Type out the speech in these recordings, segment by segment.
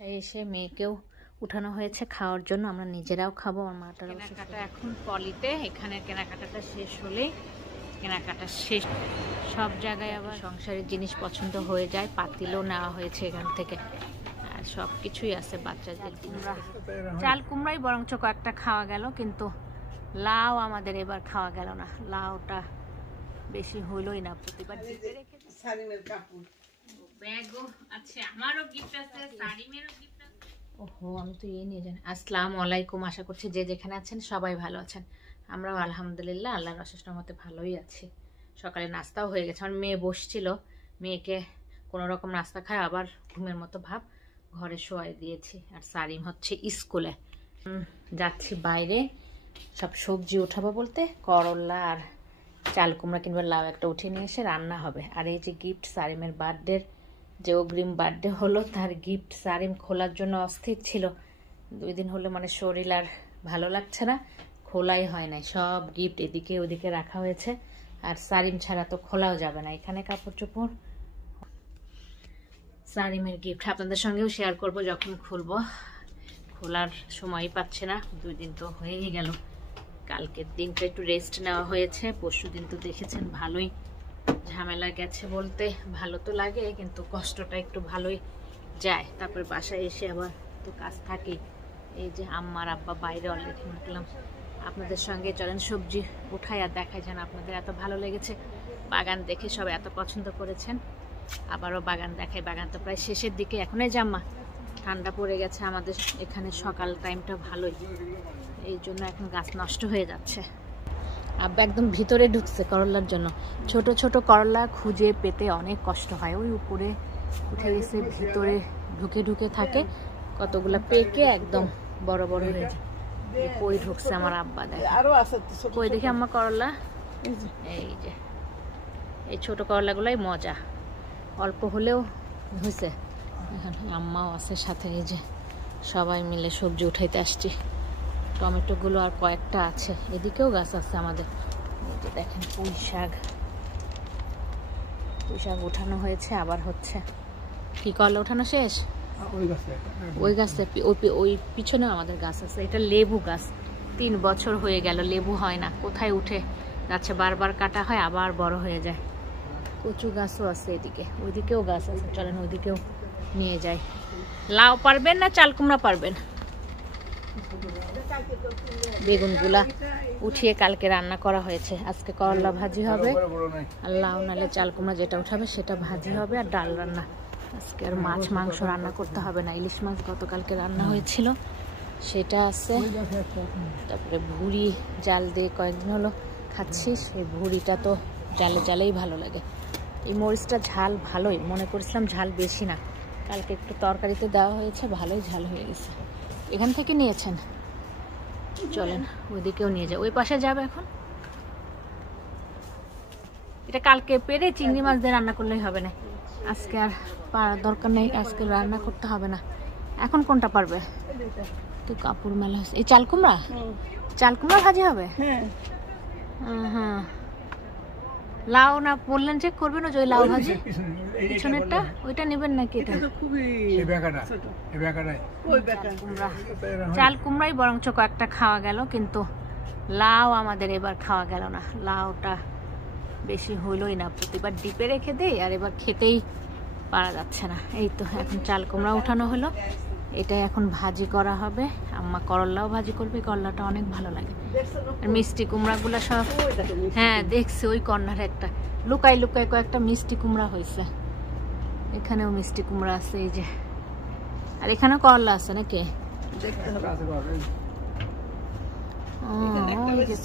এসে মেয়েকেও উঠানো হয়েছে খাওয়ার জন্য, আমরা নিজেরাও খাবো। আমার মাটার কেনাকাটা এখন পলিতে, এখানে কেনাকাটাটা শেষ হলে কেনাকাটা শেষ। সব জায়গায় আবার সংসারের জিনিস পছন্দ হয়ে যায়, পাতিলও নেওয়া হয়েছে এখান থেকে, আর সব কিছুই আছে বাচ্চাদের। চাল কুমড়াই বরঞ্চ কয়েকটা খাওয়া গেল, কিন্তু লাউ আমাদের এবার খাওয়া গেল না। লাউটা বেশি হইলই না, প্রতিবার জিতে রেখেছি। সারিমের কাপড় ব্যাগও আছে, আমারও গিফট আছে, সারিমেরও গিফট আছে। ওহো, আমি তো এই নিয়ে জানি। আসসালামু আলাইকুম, আশা করছি যে যেখানে আছেন সবাই ভালো আছেন। আমরাও আলহামদুলিল্লাহ আল্লাহর অশেষ রহমতে ভালোই আছি। সকালে নাস্তাও হয়ে গেছে, আমার মেয়ে বসছিল, মেয়েকে কোনো রকম নাস্তা খায় আবার ঘুমের মতো ভাব, ঘরে শোয়াই দিয়েছি। আর সারিম হচ্ছে স্কুলে। যাচ্ছি বাইরে, সব সবজি উঠাবো বলতে করলা আর চাল কুমড়া কিংবা লাউ একটা উঠিয়ে নিয়ে এসে রান্না হবে। আর এই যে গিফট, সারিমের বার্থডের যে অগ্রিম বার্থডে হলো, তার গিফট সারিম খোলার জন্য অস্থির ছিল। 2 দিন হলো, মানে শরীর আর ভালো লাগছে না, খোলাই হয় নাই। সব গিফট এদিকে ওদিকে রাখা হয়েছে, আর সারিম ছাড়া তো খোলাও যাবে না। এখানে কাপড় চোপড়, সারিমের গিফট আপনাদের সঙ্গেও শেয়ার করব যখন খুলবো। খোলার সময়ই পাচ্ছে না, 2 দিন তো হয়েই গেল। কালকের দিনটা একটু রেস্ট নেওয়া হয়েছে, পরশু দিন তো দেখেছেন ভালোই ঝামেলা গেছে। বলতে ভালো তো লাগে, কিন্তু কষ্টটা একটু ভালোই যায়। তারপর বাসায় এসে আবার তো কাজ থাকেই। এই যে আম্মার আব্বা বাইরে অলরেডি উঠলাম। আপনাদের সঙ্গে চলেন সবজি উঠাই আর দেখাই, যেন আপনাদের এত ভালো লেগেছে। বাগান দেখে সব এত পছন্দ করেছেন, আবারও বাগান দেখাই। বাগান তো প্রায় শেষের দিকে, এখনই জাম্মা ঠান্ডা পড়ে গেছে আমাদের এখানে, সকাল টাইমটা ভালোই, এই জন্য এখন গাছ নষ্ট হয়ে যাচ্ছে। আব্বা একদম ভিতরে ঢুকছে করলার জন্য। ছোট ছোট করলা খুঁজে পেতে অনেক কষ্ট হয়, ওই উপরে উঠে গেছে, ভিতরে ঢুকে ঢুকে থাকে, কতগুলা পেকে একদম বড় বড় হয়ে যায়। কই ঢুকছে আমার আব্বা, দেখে কই দেখে আম্মা করলা। এই যে এই ছোট করলাগুলাই মজা, অল্প হলেও হয়েছে। এখানে আম্মাও আছে সাথে, এই যে সবাই মিলে সবজি উঠাইতে আসছি। টমেটোগুলো আর কয়েকটা আছে, এদিকেও গাছ আছে আমাদের। এই যে দেখেন পুঁই শাক উঠানো হয়েছে, আবার হচ্ছে। কি করলা উঠানো শেষ? ওই গাছে, ওই পিছনে আমাদের গাছ আছে। এটা লেবু গাছ, 3 বছর হয়ে গেল লেবু হয় না, কোথায় উঠে যাচ্ছে, বারবার কাটা হয় আবার বড় হয়ে যায়। কচু গাছও আছে এদিকে, ওইদিকেও গাছ আছে, চলেন ওইদিকেও নিয়ে যাই। লাউ পারবেন না চাল কুমড়া পারবেন? বেগুনগুলা উঠিয়ে কালকে রান্না করা হয়েছে, আজকে করলা ভাজি হবে, আর লাউ নালে চাল কুমড়া যেটা উঠাবে সেটা ভাজি হবে, আর ডাল রান্না। আজকে আর মাছ মাংস রান্না করতে হবে না, ইলিশ মাছ গতকালকে রান্না হয়েছিল সেটা আছে। তারপরে ভুড়ি জাল দিয়ে কয়েকদিন হলো খাচ্ছি, সেই ভুড়িটা তো জালে জালেই ভালো লাগে। এই মরিচটা ঝাল ভালোই, মনে করছিলাম ঝাল বেশি না, কালকে একটু তরকারিতে দেওয়া হয়েছে, ভালোই ঝাল হয়ে গেছে। এখান থেকে নিয়েছেন, চলেন ওইদিকেও নিয়ে যাও। ওই পাশে যাবে এখন, এটা কালকে পেরে চিংড়ি মাছ দিয়ে রান্না করলেই হবে না, আজকে আর পারার দরকার নেই, আজকে রান্না করতে হবে না। এখন কোনটা পারবে? তো কাপড় মেলা হয়েছে। এই চাল কুমড়া, চাল কুমড়া ভাজি হবে। হ্যাঁ, লাউ না বললেন যে করবেন, ওই লাউ ভাজি পিছনেরটা, ওইটা নেবেন নাকি? এটা চাল কুমড়াই বরঞ্চ কয়েকটা খাওয়া গেল, কিন্তু লাউ আমাদের এবার খাওয়া গেল না। লাউটা বেশি হইলই না, প্রতিবার ডিপে রেখে দেই, আর এবার খেতেই পারা যাচ্ছে না। এই তো এখন চাল কুমড়া উঠানো হলো, এটাই এখন ভাজি করা হবে। আম্মা করলাও ভাজি করবে, করলাটা অনেক ভালো লাগে। আর মিষ্টি কুমড়াগুলো সব, হ্যাঁ দেখছি ওই কর্নারে একটা লুকাই লুকাই কয়েকটা মিষ্টি কুমড়া হয়েছে, এখানেও মিষ্টি কুমড়া আছে। এই যে, আর এখানেও করলা আছে নাকি?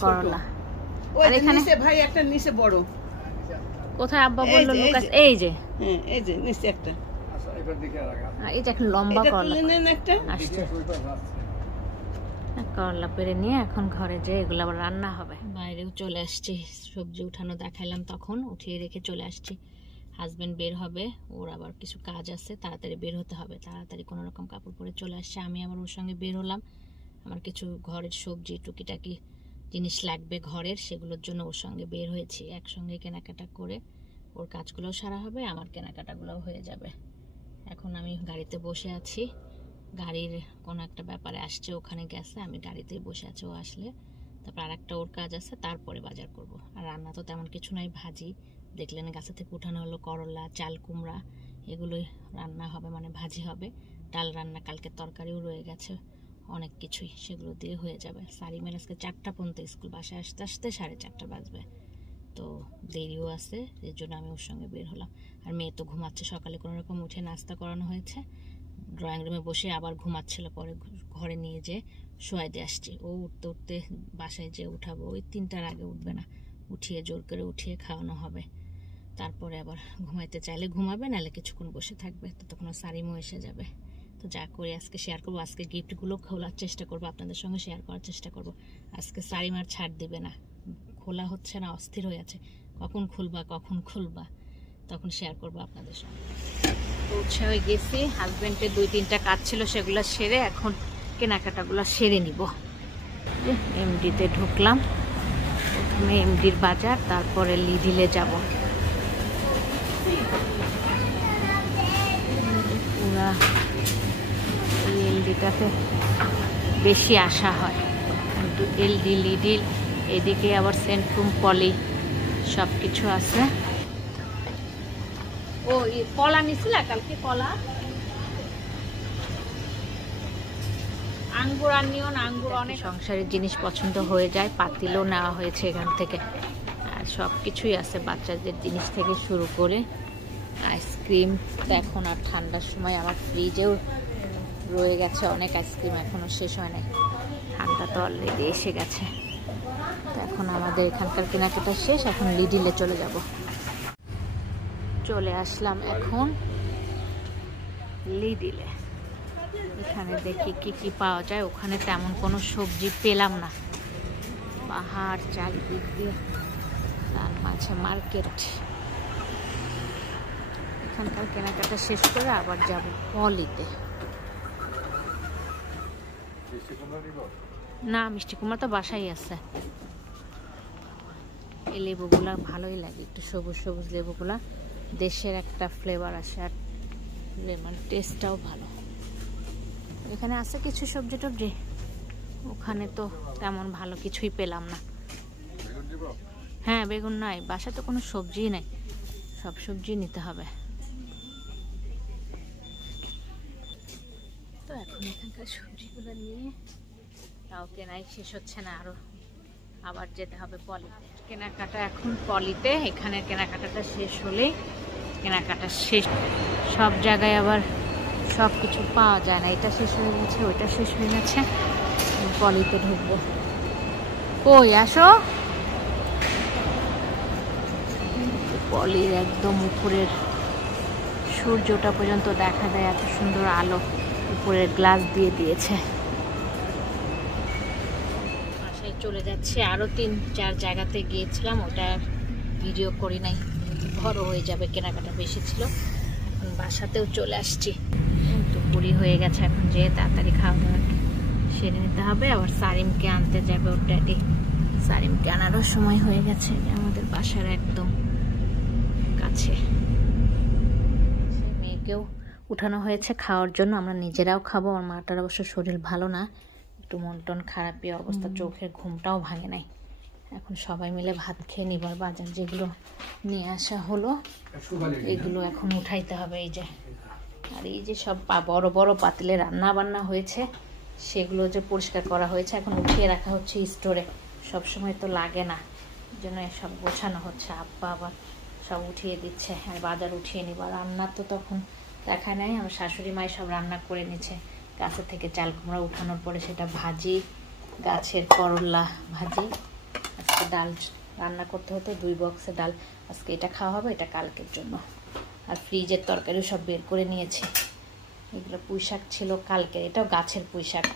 করলা। আর এখানে ভাই একটা নিচে বড়, কোথায় আব্বা বললো লুকাস? এই যে, এই যে নিচে একটা, এই যে একটা লম্বা করলা আসছে। করলা পেরে নিয়ে এখন ঘরে যে এগুলো আবার রান্না হবে। বাইরেও চলে আসছি, সবজি উঠানো দেখাইলাম তখন, উঠিয়ে রেখে চলে আসছি। হাজবেন্ড বের হবে, ওর আবার কিছু কাজ আছে, তাড়াতাড়ি বের হতে হবে, তাড়াতাড়ি কোনো রকম কাপড় পরে চলে আসছে। আমি আবার ওর সঙ্গে বের হলাম, আমার কিছু ঘরের সবজি টুকিটাকি জিনিস লাগবে ঘরের, সেগুলোর জন্য ওর সঙ্গে বের হয়েছি। একসঙ্গে কেনাকাটা করে ওর কাজগুলোও সারা হবে, আমার কেনাকাটাগুলোও হয়ে যাবে। এখন আমি গাড়িতে বসে আছি, গাড়ির কোনো একটা ব্যাপারে আসছে, ওখানে গেছে, আমি গাড়িতেই বসে আছি। ও আসলে তারপর আর একটা ওর কাজ আছে, তারপরে বাজার করব। আর রান্না তো তেমন কিছু নাই, ভাজি দেখলেন গাছে থেকে উঠানো হলো, করলা, চাল কুমড়া, এগুলোই রান্না হবে, মানে ভাজি হবে। ডাল রান্না, কালকে তরকারিও রয়ে গেছে অনেক কিছুই, সেগুলো দিয়ে হয়ে যাবে। সারিমের আজকে 4টা পর্যন্ত স্কুল, বাসায় আসতে আসতে 4:30 বাজবে, তো দেরিও আছে, এর জন্য আমি ওর সঙ্গে বের হলাম। আর মেয়ে তো ঘুমাচ্ছে, সকালে কোনো রকম উঠে নাস্তা করানো হয়েছে, ড্রয়িং রুমে বসে আবার ঘুমাচ্ছিল, পরে ঘরে নিয়ে যেয়ে শোয়াই দিয়ে আসছি। ও উঠতে উঠতে বাসায় যেয়ে উঠাবো, ওই 3টার আগে উঠবে না, উঠিয়ে জোর করে উঠিয়ে খাওয়ানো হবে, তারপরে আবার ঘুমাইতে চাইলে ঘুমাবে, নাহলে কিছুক্ষণ বসে থাকবে, ততক্ষণ সারিমও এসে যাবে। তো যা করে আজকে শেয়ার করবো, আজকে গিফটগুলো খোলার চেষ্টা করবো, আপনাদের সঙ্গে শেয়ার করার চেষ্টা করবো। আজকে সারিম আর ছাড় দিবে না, খোলা হচ্ছে না, অস্থির হয়ে আছে, কখন খুলবা, তখন শেয়ার করবো আপনাদের সঙ্গে। পৌঁছে হয়ে গেছি, হাজব্যান্ডের 2-3টা কাজ ছিল, সেগুলো সেরে এখন কেনাকাটাগুলো সেরে নিব। এমডিতে ঢুকলাম, প্রথমে এমডির বাজার, তারপরে লিডিলে যাব। পুরা এই এলডিটাতে বেশি আসা হয়, কিন্তু এলডি, লিডিল, এদিকে আবার সেন্ট্রুম, পলি সব কিছু আছে। ও কলা নিছিল কালকে, কলা আঙ্গুর আর নিও না, আঙ্গুর অনেক সংসারের জিনিস পছন্দ হয়ে যায়, পাতিলও নেওয়া হয়েছে এখান থেকে, আর সব কিছুই আছে, বাচ্চাদের জিনিস থেকে শুরু করে আইসক্রিম। এখন আর ঠান্ডার সময় আমার ফ্রিজেও রয়ে গেছে অনেক আইসক্রিম, এখনো শেষ হয় নাই, ঠান্ডা তো অলরেডি এসে গেছে। তো এখন আমাদের এখানকার কেনাকাটা শেষ, এখন লিডিলে চলে যাব। চলে আসলাম এখন লিডিলে, এখানে দেখি কি কি পাওয়া যায়। ওখানে তেমন কোনো সবজি পেলাম না, পাহাড় চারিদিক দিয়ে, তার মাঝে মার্কেট। এখানকার কেনাকাটা শেষ করে আবার যাব পলিতে। না, মিষ্টি কুমড়া তো বাসায় আছে। এই লেবুগুলা ভালোই লাগে, একটু সবুজ সবুজ লেবুগুলা, দেশের একটা ফ্লেভার আসে, আর লেমন টেস্টটাও ভালো। এখানে আছে কিছু সবজি টবজি, ওখানে তো তেমন ভালো কিছুই পেলাম না। হ্যাঁ, বেগুন নাই, বাসায় তো কোনো সবজিই নাই, সব সবজি নিতে হবে। তো এখন এখানকার সবজিগুলো নিয়ে তাও কেনাই শেষ হচ্ছে না, আরো আবার যেতে হবে পলিতে। কেনাকাটা এখন পলিতে, এখানে কেনাকাটাটা শেষ হলেই কেনাকাটা শেষ। সব জায়গায় আবার সব কিছু পাওয়া যায় না, এটা শেষ হয়ে গেছে, ওইটা শেষ হয়ে গেছে, পলিতে ঢুকবো। কই আসো, পলির একদম উপরের সূর্যটা পর্যন্ত দেখা যায়, এত সুন্দর আলো, উপরের গ্লাস দিয়ে দিয়েছে। বাসায় চলে যাচ্ছে, আরো 3-4 জায়গাতে গিয়েছিলাম, ওটা ভিডিও করি নাই, বড় হয়ে যাবে, কেনাকাটা বেশি ছিল। এখন বাসাতেও চলে আসছি, দুপুরি হয়ে গেছে, এখন যেয়ে তাড়াতাড়ি খাওয়া দাওয়া সেরে নিতে হবে। আবার সারিমকে আনতে যাবে ওর ড্যাডি, সারিমকে আনারও সময় হয়ে গেছে, আমাদের বাসার একদম কাছে। মেয়েকেও উঠানো হয়েছে খাওয়ার জন্য, আমরা নিজেরাও খাবো। আমার মাটার অবশ্য শরীর ভালো না, একটু মন টন খারাপই অবস্থা, চোখের ঘুমটাও ভাঙে নাই। এখন সবাই মিলে ভাত খেয়ে নিবার, বাজার যেগুলো নিয়ে আসা হলো এগুলো এখন উঠাইতে হবে। এই যে, আর এই যে সব বড় বড় পাতিলে রান্না বান্না হয়েছে, সেগুলো যে পরিষ্কার করা হয়েছে, এখন উঠিয়ে রাখা হচ্ছে স্টোরে, সবসময় তো লাগে না, এই জন্য সব গোছানো হচ্ছে। আব্বা আবার সব উঠিয়ে দিচ্ছে, আর বাজার উঠিয়ে নিব। রান্না তো তখন দেখা নাই, আমার শাশুড়ি মাই সব রান্না করে নিচ্ছে, গাছের থেকে চাল কুমড়া উঠানোর পরে সেটা ভাজি, গাছের করলা ভাজি। আজকে ডাল রান্না করতে হতো, 2 বক্সে ডাল, আজকে এটা খাওয়া হবে, এটা কালকের জন্য। আর ফ্রিজের তরকারিও সব বের করে নিয়েছি। এগুলো পুঁই শাক ছিল কালকে, এটাও গাছের পুঁই শাক।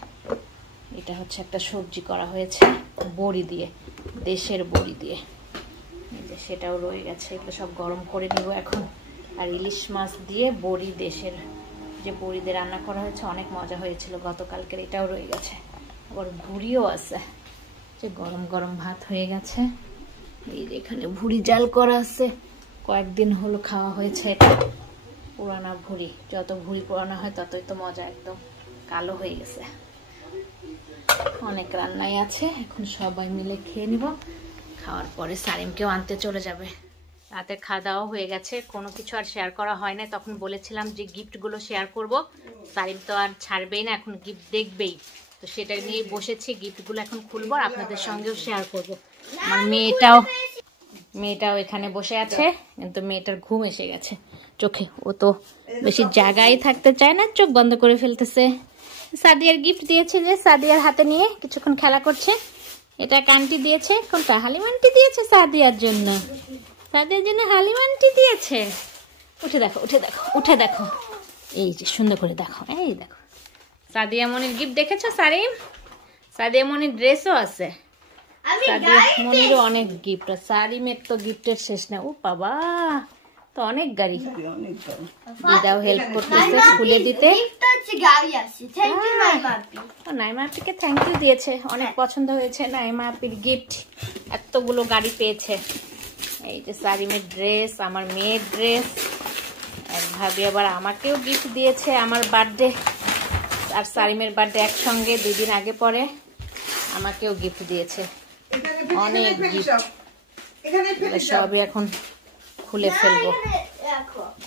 এটা হচ্ছে একটা সবজি করা হয়েছে বড়ি দিয়ে, দেশের বড়ি দিয়ে, এই যে সেটাও রয়ে গেছে, এগুলো সব গরম করে নিব এখন। আর ইলিশ মাছ দিয়ে বড়ি, দেশের যে বড়ি দিয়ে রান্না করা হয়েছে, অনেক মজা হয়েছিল গতকালকের, এটাও রয়ে গেছে। আবার ভুড়িও আছে, যে গরম গরম ভাত হয়ে গেছে। এই যে এখানে ভুড়ি জাল করা আছে, কয়েকদিন হলো খাওয়া হয়েছে। এটা পুরানা ভুড়ি, যত ভুড়ি পুরানা হয় ততই তো মজা একদম। কালো হয়ে গেছে। অনেক রান্নাই আছে, এখন সবাই মিলে খেয়ে নিব। খাওয়ার পরে সারিমকেও আনতে চলে যাবে। রাতের খাওয়া দাওয়া হয়ে গেছে, কোনো কিছু আর শেয়ার করা হয় না। তখন বলেছিলাম যে গিফটগুলো শেয়ার করব, সারিম তো আর ছাড়বেই না, এখন গিফট দেখবেই। তো সেটা নিয়ে বসেছি, গিফটগুলো এখন খুলবো আর আপনাদের সঙ্গেও শেয়ার করব। আমার মেয়েটাও এখানে বসে আছে, কিন্তু মেয়েটার ঘুম এসে গেছে চোখে। ও তো বেশি জায়গায় থাকতে চায় না, চোখ বন্ধ করে ফেলতেছে। সাদিয়ার গিফট দিয়েছে, যে সাদিয়ার হাতে নিয়ে কিছুক্ষণ খেলা করছে। এটা আন্টি দিয়েছে। কোনটা? হালিম আন্টি দিয়েছে সাদিয়ার জন্য। সাদিয়ার জন্য হালিম আন্টি দিয়েছে। উঠে দেখো, উঠে দেখো, উঠে দেখো, এই যে সুন্দর করে দেখো, এই দেখো সাদিয়া মনির গিফট দেখেছো সারিম? সাদিয়া মনির ড্রেসও আছে। সাদিয়া মনিরও অনেক গিফট। সারিমের তো গিফটের শেষ না। ও বাবা, তো অনেক গাড়ি। দিদাও হেল্প করতেছে খুলে দিতে। নাইমা আপিকে থ্যাংক ইউ দিয়েছে, অনেক পছন্দ হয়েছে নাইমা আপির গিফট, এতগুলো গাড়ি পেয়েছে। এই যে সারিমের ড্রেস, আমার মেয়ের ড্রেস, এক ভাবি আবার আমাকেও গিফট দিয়েছে। আমার বার্থডে আর সারিমের বার্থডে একসঙ্গে 2 দিন আগে পরে আমাকেও গিফট দিয়েছে, অনেক গিফট। সবই এখন খুলে ফেলবো,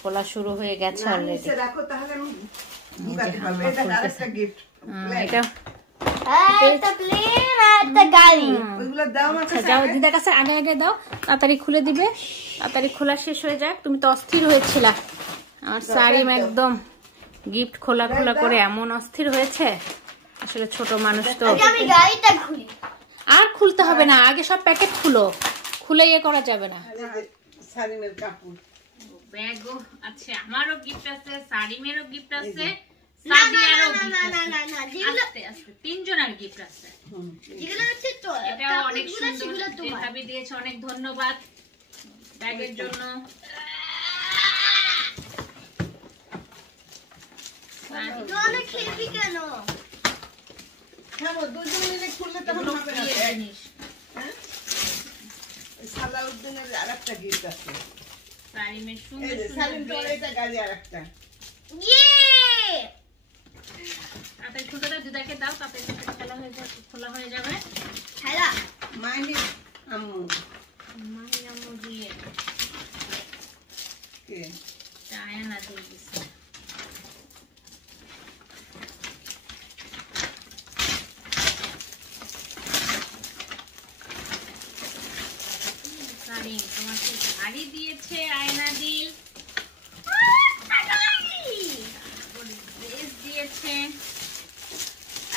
খোলা শুরু হয়ে গেছে অলরেডি। এটা যাও দিদার কাছে আগে আগে দাও, তাড়াতাড়ি খুলে দিবে, তাড়াতাড়ি খোলা শেষ হয়ে যাক। তুমি তো অস্থির হয়েছিলা। আমার সারিম একদম গিফট খোলা খোলা করে এমন অস্থির হয়েছে, আসলে ছোট মানুষ তো। আর খুলতে হবে না, আগে সব প্যাকেট খুলো, খুলে ইয়ে করা যাবে না। সারিমের কাপড় ব্যাগও আছে, আমারও গিফট আছে, সারিমেরও গিফট আছে, সাদিয়ারও গিফট আছে। আস্তে তিনজনের গিফট আছে। যেগুলো হচ্ছে তো এটাও অনেক সুন্দর ভাবে দিয়েছে, অনেক ধন্যবাদ ব্যাগের জন্য। অনেক হেভি কেন? হ্যাঁ, দুজন মিলে খুললে তখন হবে না জিনিস। হ্যাঁ, সালাউদ্দিনের আরেকটা গিফট আছে। সারিমের সুন্দর সারিম তোর এটা গাড়ি আরেকটা। তাতে ছোটটা দিদাকে দাও, তাতে খোলা হয়ে যাবে। খেলা মাইনি আম্মু, মাহি আম্মু দিয়ে কে চায়না দিয়ে দিছে। সারিম তোমাকে শাড়ি দিয়েছে, আয়না দিল, ড্রেস দিয়েছে।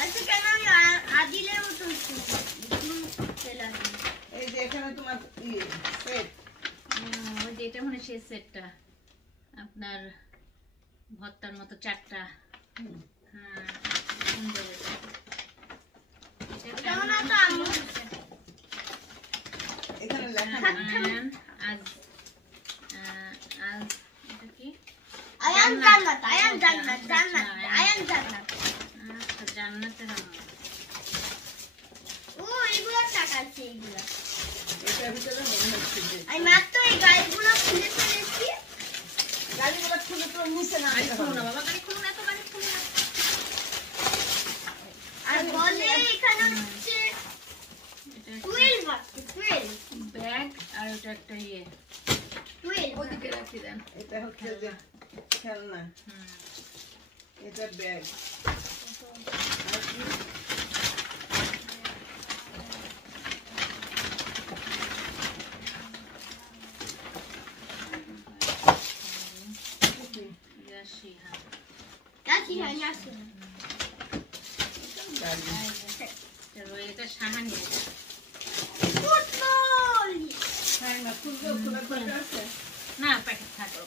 আচ্ছা, কেন আমি আদিলেও তো এই যে এখানে তোমার সেট, ওই যে এটা মানে সেই সেটটা আপনার ভর্তার মতো 4টা। হ্যাঁ, সুন্দর। এখানে লেখা এটা কি? আয়ান জান্নাত, আয়ান জান্নাত, জান্নাত, আয়ান জান্নাত। আচ্ছা, জান্নাতের আম। ও এগুলো টাকা আছে, এগুলো এটার ভিতরে মনে হচ্ছে যে আমি মাত্র এই গাড়িগুলো খুলে ফেলেছি। গাড়িগুলো খুলে তো নিচে না খুলো না বাবা, গাড়ি খুলো না, তো গাড়ি খুলো না। আর বলে এখানে হচ্ছে 12 আছে, 12 ব্যাগ, আর ওটা একটা 12 ওদিকে রাখি দেন। এটা হচ্ছে যে খেলনা, এটা ব্যাগ। এটা সাহানি না, প্যাকেট থাকবে।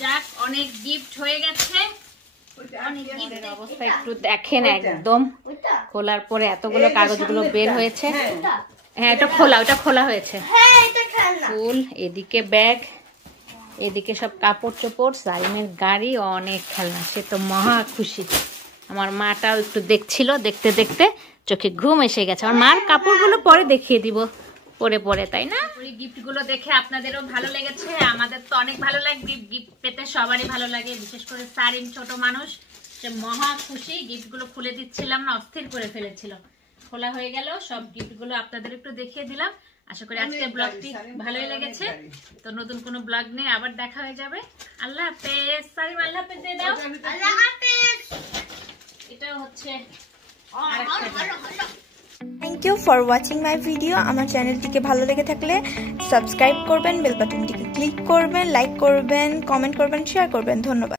যাক, অনেক গিফট হয়ে গেছে। অবস্থা একটু দেখেন, একদম খোলার পরে এতগুলো কাগজগুলো বের হয়েছে। হ্যাঁ, এটা খোলা, ওটা খোলা হয়েছে। ফুল, এদিকে ব্যাগ, এদিকে সব কাপড় চোপড়, সারিমের গাড়ি, অনেক খেলনা। সে তো মহা খুশি। আমার মাটাও একটু দেখছিল, দেখতে দেখতে চোখে ঘুম এসে গেছে। আমার মার কাপড়গুলো পরে দেখিয়ে দিব পরে পরে, তাই না? ওই গিফটগুলো দেখে আপনাদেরও ভালো লেগেছে, আমাদের তো অনেক ভালো লাগে। গিফট পেতে সবারই ভালো লাগে, বিশেষ করে সারিম ছোট মানুষ, সে মহা খুশি। গিফটগুলো খুলে দিচ্ছিলাম না, অস্থির করে ফেলেছিল। খোলা হয়ে গেল, সব গিফটগুলো আপনাদের একটু দেখিয়ে দিলাম। আশা করি আজকের ব্লগটি ভালোই লেগেছে। তো নতুন কোনো ব্লগ নিয়ে আবার দেখা হয়ে যাবে। আল্লাহ হাফেজ। সারিম আল্লাহ হাফেজ দিয়ে দাও। আল্লাহ হাফেজ। এটা হচ্ছে thank you for watching my video. আমার চ্যানেলটিকে ভালো লেগে থাকলে সাবস্ক্রাইব করবেন, বেল বাটনটিকে ক্লিক করবেন, লাইক করবেন, কমেন্ট করবেন, শেয়ার করবেন। ধন্যবাদ।